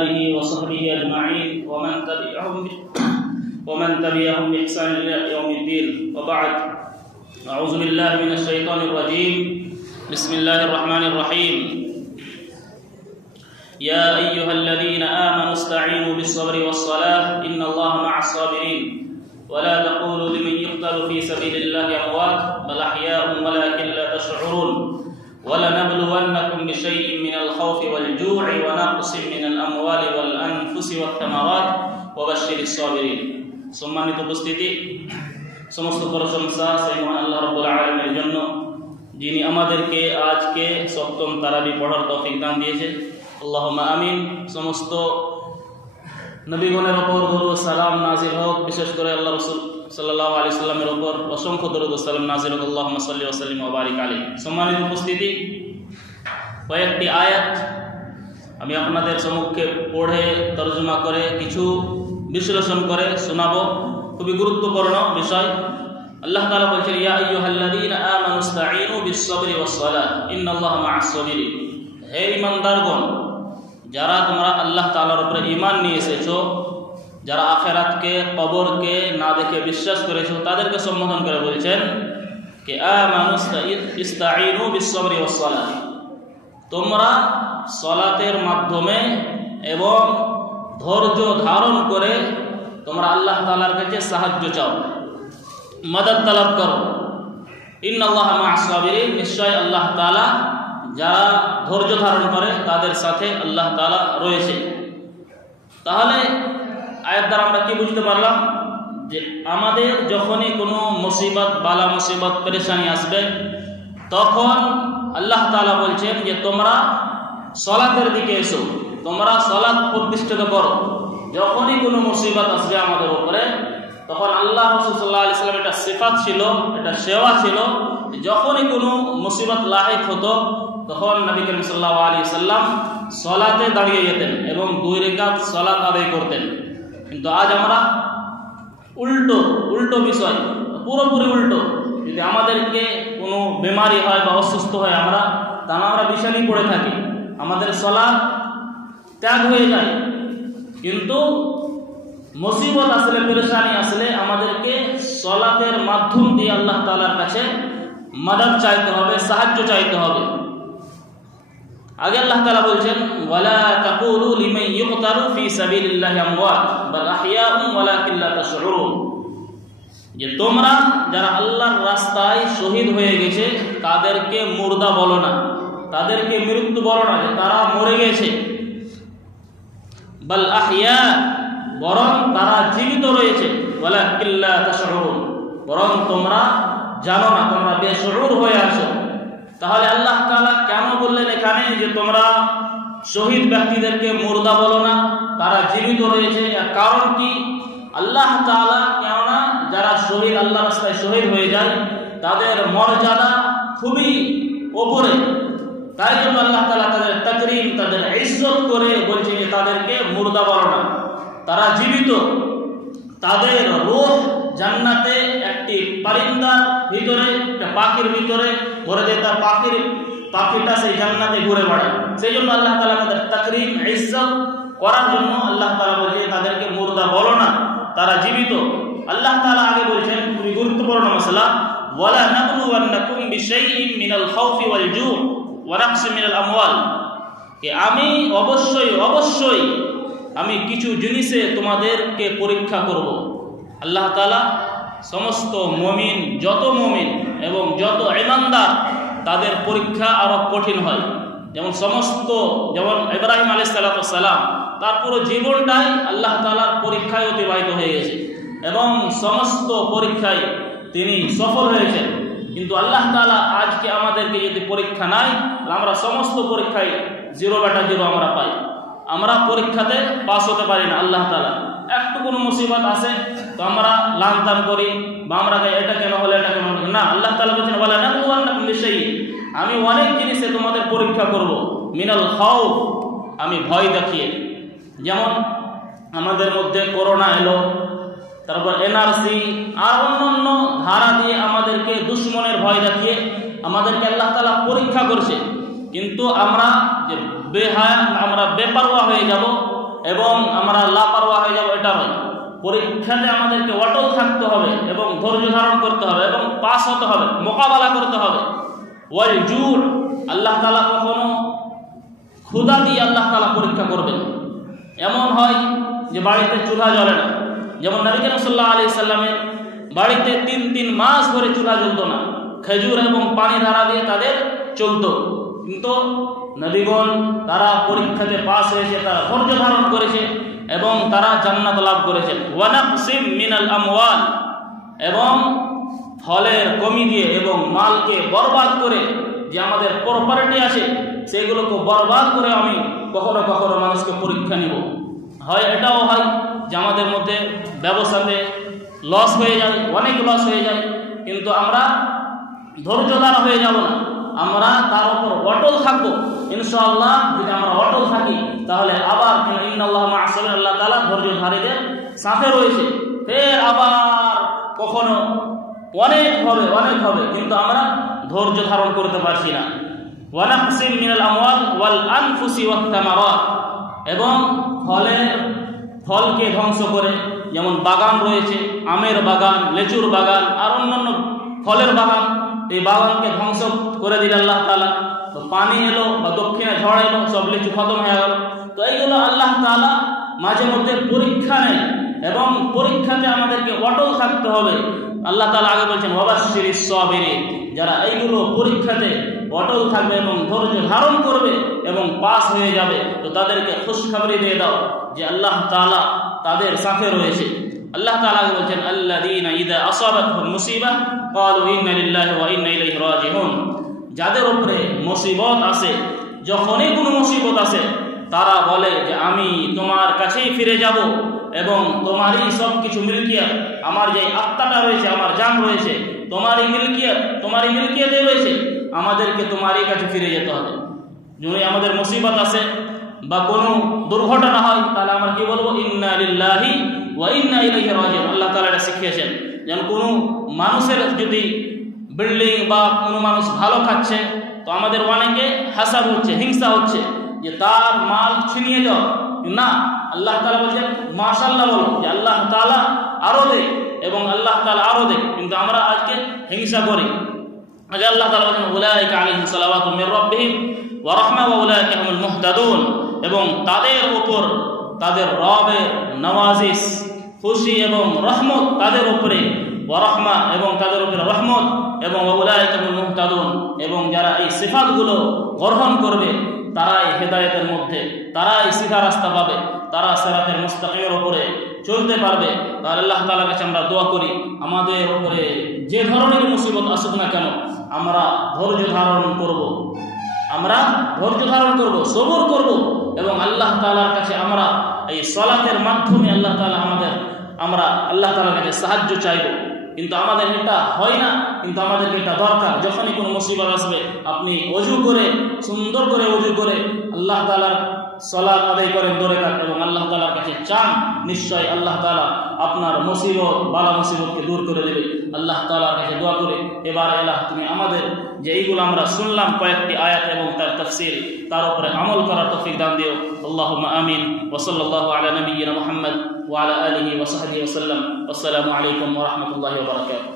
آله وصحبه أجمعين ومن تبعهم بإحسان إلى يوم الدين وبعد أعوذ بالله من الشيطان الرجيم بسم الله الرحمن الرحيم يا أيها الذين آمنوا استعينوا بالصبر والصلاة إن الله مع الصابرين ولا تقولوا لمن يقتل في سبيل الله أموات بل أحياء ولكن لا تشعرون ولنبلونكم بشيء من الخوف والجوع ونقص من الأموال والأنفس والثمرات وبشر الصابرين সম্মানিত উপস্থিতি, সমস্ত প্রশংসা সেই মহান আল্লাহ রাব্বুল আলামিনের জন্য, যিনি আমাদেরকে আজকে সপ্তম তারাবি পড়ার তৌফিক দান দিয়েছে। আল্লাহুম্মা আমিন। সমস্ত নবীগণের ওপর দরুদ সালাম নাযিল হোক, বিশেষ করে আল্লাহ রাসূল সাল্লাল্লাহু আলাইহি সাল্লামের ওপর অসংখ্য দরুদ সালাম নাযিল হোক। আল্লাহুম্মা সাল্লি ওয়া সাল্লিম ওয়া বারিক আলাইহি। সম্মানিত উপস্থিতি, কয়েকটি আয়াত আমি আপনাদের সম্মুখে পড়ে তরজমা করে কিছু বিশ্লেষণ করে শোনাবো। খুবই গুরুত্বপূর্ণ বিষয়। আল্লাহ তাআলা বলেছেন, ইয়া আইয়ুহাল্লাযীনা আমানু ইসতাঈনু বিস-সাবরি ওয়াস-সালাহ ইন্নাল্লাহা মা'আস-সাবিরিন। হে ঈমানদারগণ, যারা তোমরা আল্লাহ তাআলার উপরে ঈমান নিয়ে এসেছো, যারা আখিরাতকে, কবরকে না দেখে বিশ্বাস করেছো, তাদেরকে সম্বোধন করে বলছেন যে আমানু ইসতাঈনু বিস-সাবরি ওয়াস-সালাহ। তোমরা সালাতের মাধ্যমে এবং ধৈর্য ধারণ করে তোমরা আল্লাহ তাআলার কাছে সাহায্য চাও, মদদ তলব করো। ইন্নাল্লাহা মা'আস-সাবিরিন, নিশ্চয় আল্লাহ তাআলা যারা ধৈর্য ধারণ করে তাদের সাথে আল্লাহ তাআলা রয়েছে। তাহলে আয়াত দ্বারা আমরা কি বুঝতে পারলাম? যে আমাদের যখনই কোনো মুসিবত, বালা মুসিবত, পেরেশানি আসবে, তখন আল্লাহ তাআলা বলছেন যে তোমরা সালাতের দিকে এসো, তোমরা সালাত প্রতিষ্ঠিত করো। যখনই কোনো মুসিবত আসবে আমাদের উপরে, তখন আল্লাহ রাসূল সাল্লাল্লাহু আলাইহি ওয়াসাল্লাম এটা সিফাত ছিল, এটা সেবা ছিল। যখনই কোনো মুসিবত লাহিক হতো, তখন নবী করিম সাল্লাল্লাহু আলাইহি ওয়াসাল্লাম সালাতে দাঁড়িয়ে যেতেন এবং 2 রাকাত সালাত আদায় করতেন। কিন্তু আজ আমরা উল্টো বিষয়, পুরোপুরি উল্টো। যদি আমাদেরকে কোনো বেমারি হয় বা অসুস্থ হয়, আমরা বিছানায় পড়ে থাকি, আমাদের সালাত ত্যাগ হয়ে যায়। কিন্তু মুসিবত আসলে, পেরেশানি আসলে আমাদেরকে সালাতের মাধ্যম দিয়ে আল্লাহ তাআলার কাছে মদদ চাইতে হবে, সাহায্য চাইতে হবে। আগে আল্লাহ তাআলা বলছেন, ওয়ালা তাকুলু লিমান ইউকতালু ফি সাবিলিল্লাহি আমওয়াত বাল আহইয়াউন ওয়ালাকিন লা তাশউরুন। যে তোমরা যারা আল্লাহর রাস্তায় শহীদ হয়ে গেছে তাদেরকে মুর্দা বলো না, তাদেরকে মৃত্যু বলো না, যে তারা মরে গেছে। বাল আহইয়া, বরং তারা জীবিত রয়েছে। ওয়ালাকিন লা তাশউরুন, বরং তোমরা জানো না, তোমরা বেশউর হয়ে আছো। তাহলে আল্লাহ তাআলা কেন বললেন এখানে যে তোমরা শহীদ ব্যক্তিদেরকে মুর্দা বলো না, তারা জীবিত রয়েছে? এর কারণ কি? আল্লাহ তাআলা, কেননা যারা শহীদ, আল্লাহর রাস্তায় শহীদ হয়ে যায়, তাদের মর্যাদা খুবই উপরে। তাই জন্য আল্লাহ তাআলা তাদের তাকরীম, তাদের ইজ্জত করে বলছে যে তাদেরকে মুর্দা বলো না, তারা জীবিত। তাদের রূহ জান্নাতে একটি পরিন্দার ভিতরে, একটা পাখির ভিতরে ভরে দেয়, তার পাখিটা সেই জান্নাতে ঘুরে বেড়ায়। সেই জন্য আল্লাহ তাআলা তাদের তাকরীম, ইজ্জত করার জন্য আল্লাহ তাআলা বলছে তাদেরকে মুর্দা বলো না, তারা জীবিত। আল্লাহ তাআলা আগে বলছেন, খুবই গুরুত্বপূর্ণ মাসলা, ওয়ালা নাবলুওয়ান্নাকুম বিশাইইন মিনাল খাউফি ওয়াল জু' ওয়া নাকসিন মিনাল আমওয়াল। যে আমি অবশ্যই আমি কিছু জিনিসে তোমাদেরকে পরীক্ষা করব। আল্লাহ তাআলা সমস্ত মুমিন, যত মুমিন এবং যত ঈমানদার, তাদের পরীক্ষা আরো কঠিন হয়। যেমন ইব্রাহিম আলাইহিস সালাম, তার পুরো জীবনটাই আল্লাহ তাআলার পরীক্ষায় অতিবাহিত হয়ে গেছে এবং সমস্ত পরীক্ষায় তিনি সফল হয়েছেন। কিন্তু আল্লাহ তাআলা আজকে আমাদেরকে যদি পরীক্ষা নাই, আমরা সমস্ত পরীক্ষায় 0/0 আমরা পাই। আমরা পরীক্ষাতে পাস হতে পারি না। আল্লাহ তাআলা একটু কোনো মুসিবত আসে তো আমরা লানতান করি, বা আমরা এটা কেন হলো, এটা কেন হলো না। আল্লাহ তাআলা বলেছেন, ওয়ালা নাবলুওয়ান্নাকুম বিশাইইন, আমি অনেক জিনিসে তোমাদের পরীক্ষা করব। মিনাল খাউফ, আমি ভয় দেখিয়ে, যেমন আমাদের মধ্যে করোনা এলো, তারপর এনআরসি আর অন্যান্য ধারা দিয়ে আমাদেরকে দুশ্মনের ভয় দেখিয়ে আমাদেরকে আল্লাহ তাআলা পরীক্ষা করছে। কিন্তু আমরা যে বেহায়া, আমরা বেপরোয়া হয়ে যাব, এবং আমরা লাপারওয়া হয়ে যাব, এটা নয়। পরীক্ষাতে আমাদেরকে অটল থাকতে হবে এবং ধৈর্য ধারণ করতে হবে এবং পাস হতে হবে, মোকাবেলা করতে হবে। ওয়াল জুর, আল্লাহ তাআলা কখনো ক্ষুধা দিয়ে আল্লাহ তাআলা পরীক্ষা করবেন। এমন হয় যে বাড়িতে চুলা জ্বলে না, যেমন নবী করিম সাল্লাল্লাহু আলাইহি সাল্লামের বাড়িতে 3 মাস ধরে চুলা জ্বলতো না, খেজুর এবং পানি ধারা দিয়ে তাদের চলতো। কিন্তু নবীগণ তারা পরীক্ষাতে পাস হয়েছে, তারা ধৈর্য ধারণ করেছে এবং তারা জান্নাত লাভ করেছেন। ওয়া নাকসিম মিনাল আমওয়াল, এবং ফলের কমি দিয়ে এবং মালকে বরবাদ করে, যে আমাদের প্রপার্টি আছে সেগুলোকে বরবাদ করে আমি কখনো কখনো মানুষকে পরীক্ষা নিব। হয় এটাও হয় যে আমাদের মধ্যে ব্যবসাতে লস হয়ে যায়, অনেক লস হয়ে যায়, কিন্তু আমরা ধৈর্যধার হয়ে যাব না, আমরা তার উপর অটল থাকবো। ইনশাআল্লাহ যদি আমরা অটল থাকি তাহলে আবার ইন্নাল্লাহা মা'আস সাবিরিন, আল্লাহ তাআলা ধৈর্যধারীদের সাথে রয়েছে। ফের আবার কখনো অনেক হবে, কিন্তু আমরা ধৈর্য ধারণ করতে পারছি না। ওয়া নাকসিম মিনাল আমওয়াল ওয়াল আনফুসি ওয়াত তামারাত, এবং ফলকে ধ্বংস করে, যেমন বাগান রয়েছে, আমের বাগান, লেচুর বাগান আর অন্যান্য ফলের বাগান, এই বাগানকে ধ্বংস করে দিল আল্লাহ তাআলা। তো পানি এলো বা দক্ষিণে ঝড় এলো, সব লিচু খতম হয়ে গেল। তো এইগুলো আল্লাহ তাআলা মাঝে মধ্যে পরীক্ষা নেয় এবং পরীক্ষাতে আমাদেরকে অটল থাকতে হবে। আল্লাহ তাআলা আগে বলছেন ওয়াবাশশিরিস সাবিরিন, যারা এইগুলো পরীক্ষাতে অটল থাকবে এবং ধৈর্য ধারণ করবে এবং পাস হয়ে যাবে, তো তাদেরকে খুশখবরি দিয়ে দাও যে আল্লাহ তাআলা তাদের সাথে রয়েছে। আল্লাহ তাআলা আগে বলছেন আল্লাযীনা ইযা আসাবাতহুম মুসিবাহ ক্বালু ইন্না লিল্লাহি ওয়া ইন্না ইলাইহি রাজিউন, যাদের উপরে মুসিবত আসে, যখনই কোনো মুসিবত আসে তারা বলে যে আমি তোমার কাছেই ফিরে যাব এবং তোমারই সব কিছু মিলকিয়াত, আমার যে আত্মাটা রয়েছে, আমার জান রয়েছে, তোমারই মিলকিয়াতে রয়েছে, আমাদেরকে তোমারই কাছে ফিরে যেতে হবে। যদি আমাদের মুসিবত আসে বা কোনো দুর্ঘটনা হয় তাহলে আমরা কি বলবো? ইন্না লিল্লাহি ওয়া ইন্না ইলাইহি রাজিউন। আল্লাহ তাআলা এটা শিখিয়েছেন। যেমন কোনো মানুষের যদি বিল্ডিং বা কোনো মানুষ ভালো খাচ্ছে, তো আমাদের অনেকে হাসাদ হচ্ছে, হিংসা হচ্ছে যে তার মাল ছিনিয়ে যাও, না, আল্লাহ তাআলা বলছেন মাশাআল্লাহ বলো যে আল্লাহ তাআলা আরো দেয় এবং আল্লাহ তাআলা আরো দেয়, কিন্তু আমরা আজকে হিংসা করি। আগে আল্লাহ তাআলা বলেন উলাইকা আলাইহিম সালাওয়াতুম মির রাব্বিহিম ওয়া রাহমা ওয়া উলাইকা হুমুল মুহতাদুন, এবং তাদের উপর তাদের রবের নওয়াজিস, খুশি এবং রহমত তাদের উপরে, ওয়া রাহমা এবং তাদের উপরে রহমত, এবং ওয়া উলাইকা হুমুল মুহতাদুন, এবং যারা এই সিফাতগুলো গ্রহণ করবে তারাই হেদায়েতের মধ্যে, তারাই সিধা রাস্তা পাবে, তারা সিরাতের মুস্তাকিমের উপরে চলতে পারবে। তাহলে আল্লাহ তাআলার কাছে আমরা দোয়া করি আমাদের উপরে যে ধরনের মুসিবত আসুক না কেন আমরা ধৈর্য ধারণ করব, সবর করব এবং আল্লাহ তাআলার কাছে আমরা এই সালাতের মাধ্যমে আল্লাহ তাআলার কাছে সাহায্য চাইব। কিন্তু আমাদের এটা হয় না, কিন্তু আমাদেরকে এটা দরকার। যখনই কোনো মুসিবত আসবে আপনি ওযু করে, সুন্দর করে ওযু করে আল্লাহ তাআলার সালাত আদায় করেন 2 রাকাত এবং আল্লাহ তাআলার কাছে চান, নিশ্চয় আল্লাহ তাআলা আপনার বালা মুসিবতকে দূর করে দেবে। আল্লাহ তাআলার কাছে দোয়া করে এবার আল্লাহ তুমি আমাদের যে এইগুলো আমরা শুনলাম কয়েকটি আয়াত এবং তার তাফসীর, তার উপরে আমল করার তৌফিক দান দিও। আল্লাহুম্মা আমিন। ওয়া সাল্লাল্লাহু আলা নাবিয়্যিনা মুহাম্মদ ওয়া আলা আলিহি ওয়া সাহবিহি ওয়া সাল্লাম। আসসালামু আলাইকুম ওয়া রাহমাতুল্লাহি ওয়া বারাকাতুহু।